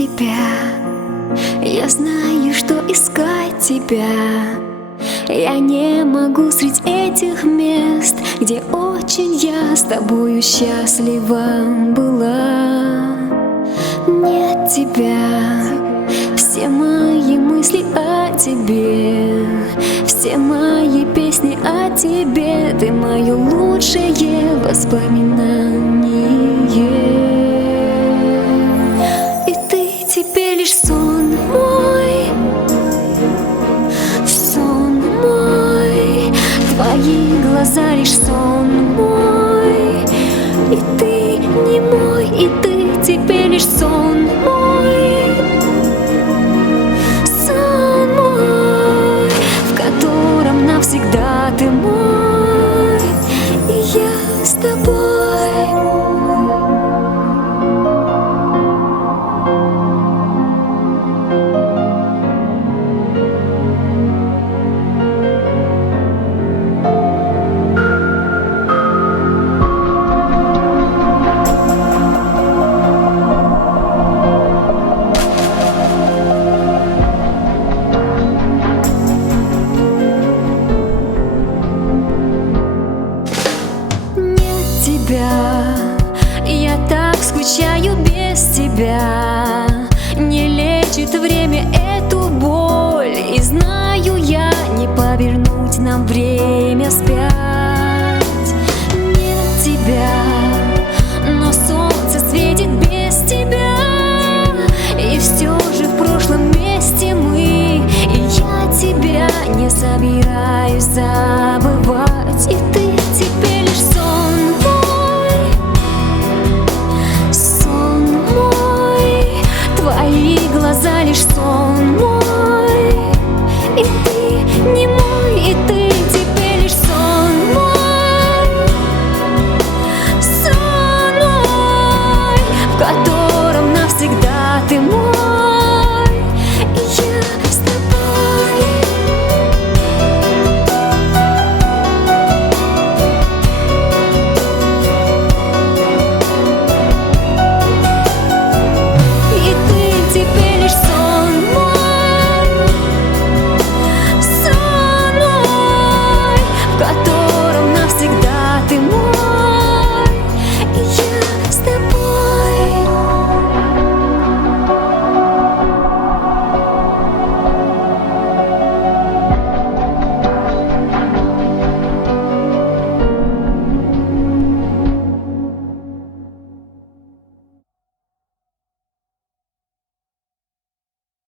тебя, я знаю, что искать тебя. Я не могу среди этих мест, где очень я с тобою счастлива была. Нет тебя, все мои мысли о тебе, все мои песни о тебе, ты мое лучшее воспоминание. И ты теперь лишь сон мой, сон мой, твои глаза лишь сон мой. И ты не мой, и ты теперь лишь сон мой, сон мой, в котором навсегда ты мой, и я с тобой. Я так скучаю без тебя. Не лечит время эту боль, и знаю я, не повернуть нам время вспять. Нет тебя, но солнце светит без тебя, и все же в прошлом месте мы, и я тебя не собираюсь забывать. И ты теперь лишь сон мой, сон мой, твои глаза лишь сон мой. И ты не мой, и ты теперь лишь сон мой, сон мой, в котором навсегда ты мой, и я с тобой. И ты теперь лишь сон мой, сон мой, в котором навсегда ты мой.